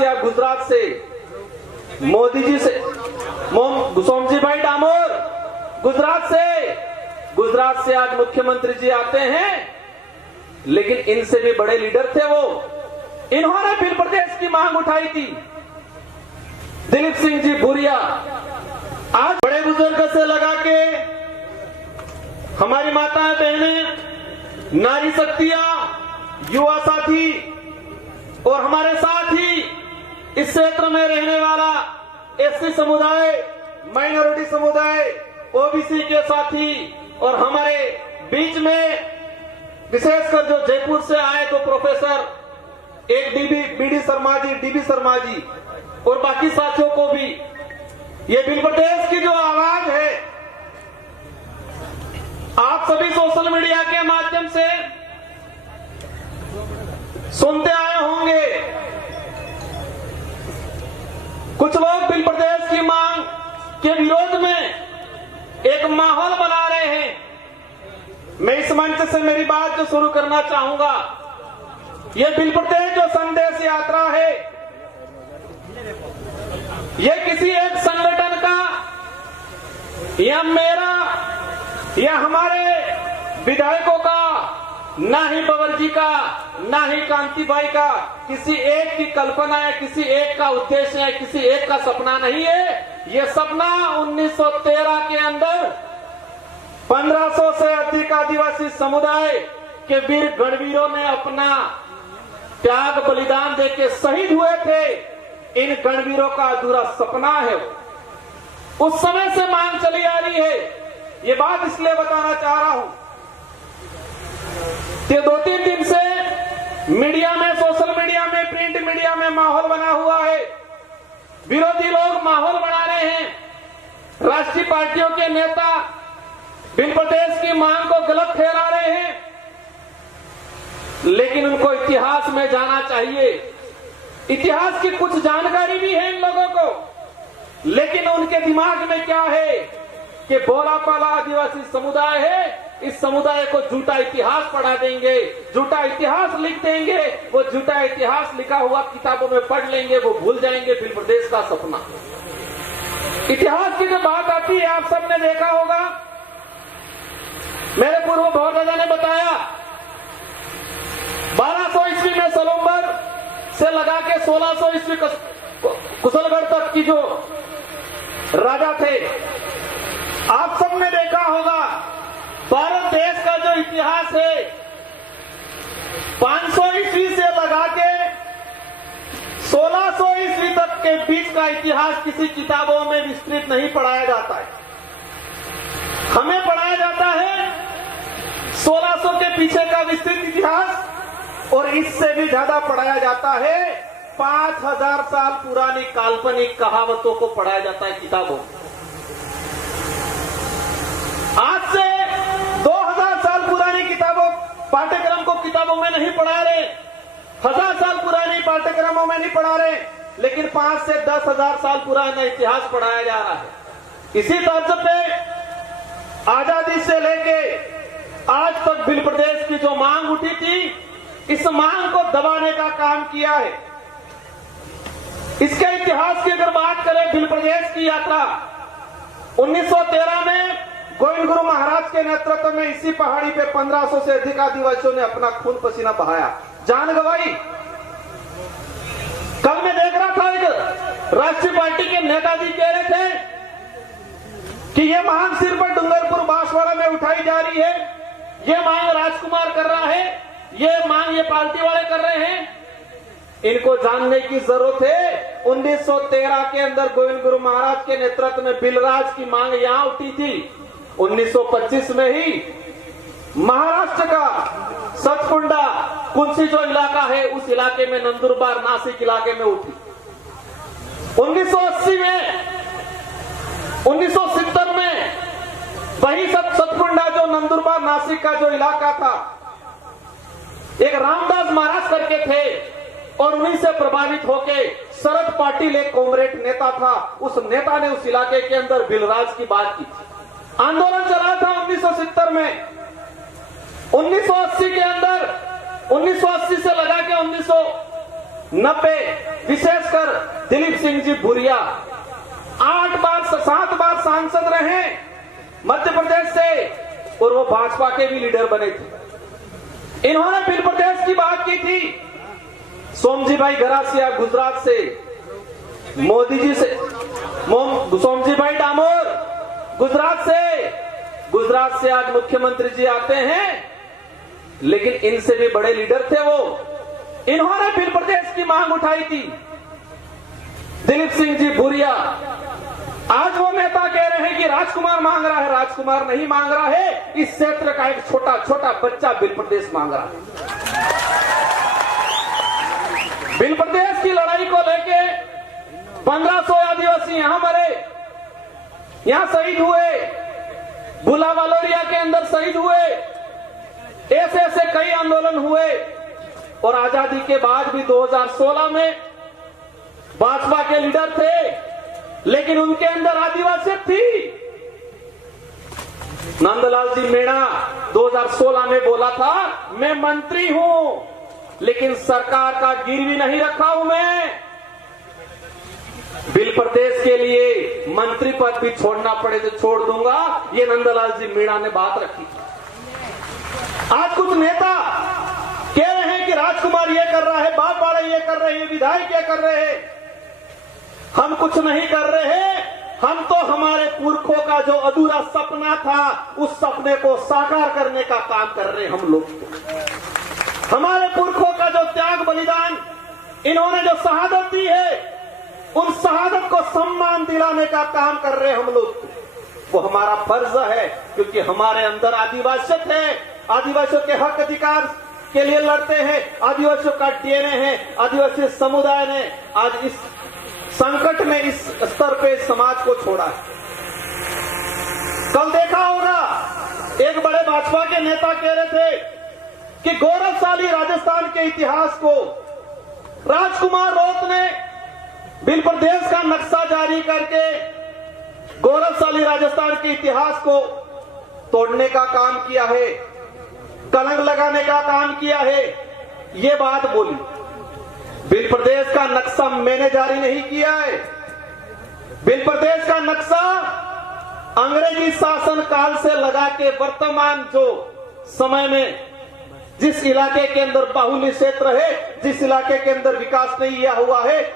महाराष्ट्र या गुजरात से मोदी जी से, सोमजी भाई डामोर गुजरात से आज मुख्यमंत्री जी आते हैं, लेकिन इनसे भी बड़े लीडर थे वो। इन्होंने फिर प्रदेश की मांग उठाई थी। दिलीप सिंह जी भूरिया आज बड़े बुजुर्ग से लगा के हमारी माताएं बहनें, नारी शक्तियां, युवा साथी और हमारे साथ ही इस क्षेत्र में रहने वाला एससी समुदाय, माइनॉरिटी समुदाय, ओबीसी के साथी और हमारे बीच में विशेषकर जो जयपुर से आए तो प्रोफेसर एक डीबी शर्मा जी और बाकी साथियों को भी, ये बिल प्रदेश की जो आवाज है, आप सभी सोशल मीडिया के माध्यम से सुनते आए होंगे। कुछ लोग बिल प्रदेश की मांग के विरोध में एक माहौल बना रहे हैं। मैं इस मंच से मेरी बात जो शुरू करना चाहूंगा, यह बिल प्रदेश जो संदेश यात्रा है, यह किसी एक संगठन का या मेरा या हमारे विधायकों का, ना ही बबर जी का, ना ही कांतिभाई का किसी एक की कल्पना है, किसी एक का उद्देश्य है, किसी एक का सपना नहीं है। यह सपना 1913 के अंदर 1500 से अधिक आदिवासी समुदाय के वीर गणवीरों ने अपना त्याग बलिदान देके शहीद हुए थे। इन गणवीरों का अधूरा सपना है। उस समय से मांग चली आ रही है। ये बात इसलिए बताना चाह रहा हूं कि 2-3 दिन से मीडिया में, सोशल मीडिया में, प्रिंट मीडिया में माहौल बना हुआ है। विरोधी लोग माहौल बना रहे हैं। राष्ट्रीय पार्टियों के नेता बिल प्रदेश की मांग को गलत ठहरा रहे हैं, लेकिन उनको इतिहास में जाना चाहिए। इतिहास की कुछ जानकारी भी है इन लोगों को, लेकिन उनके दिमाग में क्या है कि बोला पाला आदिवासी समुदाय है, इस समुदाय को झूठा इतिहास पढ़ा देंगे, झूठा इतिहास लिख देंगे। वो झूठा इतिहास लिखा हुआ किताबों में पढ़ लेंगे, वो भूल जाएंगे बिल प्रदेश का सपना। इतिहास की जो बात आती है, आप सबने देखा होगा, मेरे पूर्व भगवत ने बताया 1200 ईस्वी में सलोम्बर से लगा के 1600 ईस्वी कुशलगढ़ तक की जो राजा थे, आप सबने देखा होगा भारत देश का जो इतिहास है 500 ईस्वी से लगा के 1600 ईस्वी तक के बीच का इतिहास किसी किताबों में विस्तृत नहीं पढ़ाया जाता है। हमें पढ़ाया जाता है 1600 के पीछे का विस्तृत इतिहास, और इससे भी ज्यादा पढ़ाया जाता है 5000 साल पुरानी काल्पनिक कहावतों को पढ़ाया जाता है किताबों। आज से 2000 साल पुरानी किताबों पाठ्यक्रम को किताबों में नहीं पढ़ा रहे, 1000 साल पुरानी पाठ्यक्रमों में नहीं पढ़ा रहे, लेकिन 5 से 10,000 साल पुराना इतिहास पढ़ाया जा रहा है। इसी तर्ज पे आजादी से लेके आज तक बिल प्रदेश की जो मांग उठी थी, इस मांग को दबाने का काम किया है। इसके इतिहास की अगर बात करें, बिल प्रदेश की यात्रा 1913 में गोविंद गुरु महाराज के नेतृत्व में इसी पहाड़ी पे 1500 से अधिक आदिवासियों ने अपना खून पसीना बहाया, जान गंवाई। कल मैं देख रहा था, एक राष्ट्रीय पार्टी के नेताजी कह रहे थे कि ये मांग सिर्फ डूंगरपुर बांसवाड़ा में उठाई जा रही है, ये मांग राजकुमार कर रहा है, ये मांग ये पार्टी वाले कर रहे हैं। इनको जानने की जरूरत है 1913 के अंदर गोविंद गुरु महाराज के नेतृत्व में बिलराज की मांग यहां उठी थी। 1925 में ही महाराष्ट्र का सतकुंडा कुंसी जो इलाका है, उस इलाके में नंदुरबार नासिक इलाके में उठी। 1980 में 1970 में वही सतकुंडा जो नंदुरबार नासिक का जो इलाका था, एक रामदास महाराज करके थे और उन्हीं से प्रभावित होके शरद पाटिल एक कॉमरेड नेता था, उस नेता ने उस इलाके के अंदर बिलराज की बात की। आंदोलन चला था 1970 में। 1980 से लगा के 1990 विशेषकर दिलीप सिंह जी भूरिया 7 बार सांसद रहे मध्य प्रदेश से, और वो भाजपा के भी लीडर बने थे। इन्होंने बिल प्रदेश की बात की थी। सोमजी भाई गरासिया गुजरात से, मोदी जी से, सोमजी भाई डामोर गुजरात से आज मुख्यमंत्री जी आते हैं, लेकिन इनसे भी बड़े लीडर थे वो। इन्होंने बिल प्रदेश की मांग उठाई थी। दिलीप सिंह जी भूरिया, आज वो नेता कह रहे हैं कि राजकुमार मांग रहा है। राजकुमार नहीं मांग रहा है, इस क्षेत्र का एक छोटा छोटा बच्चा बिल प्रदेश मांग रहा है। बिल प्रदेश की लड़ाई को लेके 1500 आदिवासी यहां मरे, यहां शहीद हुए, बुलावा लोरिया के अंदर शहीद हुए, ऐसे कई आंदोलन हुए। और आजादी के बाद भी 2016 में भाजपा के लीडर थे, लेकिन उनके अंदर आदिवासी थी। नंदलाल जी मीणा 2016 में बोला था, मैं मंत्री हूं, लेकिन सरकार का गिरवी नहीं रखा हूं मैं। बिल प्रदेश के लिए मंत्री पद भी छोड़ना पड़े तो छोड़ दूंगा, ये नंदलाल जी मीणा ने बात रखी। आज कुछ नेता कह रहे हैं कि राजकुमार ये कर रहा है, बाप वाले ये कर रहे हैं, विधायक ये कर रहे हैं। हम कुछ नहीं कर रहे हैं, हम तो हमारे पुरखों का जो अधूरा सपना था, उस सपने को साकार करने का काम कर रहे हैं हम लोग। हमारे पुरखों का जो त्याग बलिदान, इन्होंने जो शहादत दी है, उन शहादत को सम्मान दिलाने का काम कर रहे हैं हम लोग। वो हमारा फर्ज है, क्योंकि हमारे अंदर आदिवासियत है, आदिवासियों के हक अधिकार के लिए लड़ते हैं, आदिवासियों का डीएनए है। आदिवासी समुदाय ने आज इस संकट में इस स्तर पे समाज को छोड़ा है। कल देखा होगा, एक बड़े भाजपा के नेता कह रहे थे कि गौरवशाली राजस्थान के इतिहास को राजकुमार रोत ने बिल प्रदेश का नक्शा जारी करके गौरवशाली राजस्थान के इतिहास को तोड़ने का काम किया है, कलंक लगाने का काम किया है। ये बात बोली। बिल प्रदेश का नक्शा मैंने जारी नहीं किया है। बिल प्रदेश का नक्शा अंग्रेजी शासन काल से लगा के वर्तमान जो समय में जिस इलाके के अंदर बाहुल्य क्षेत्र है, जिस इलाके के अंदर विकास नहीं हुआ है,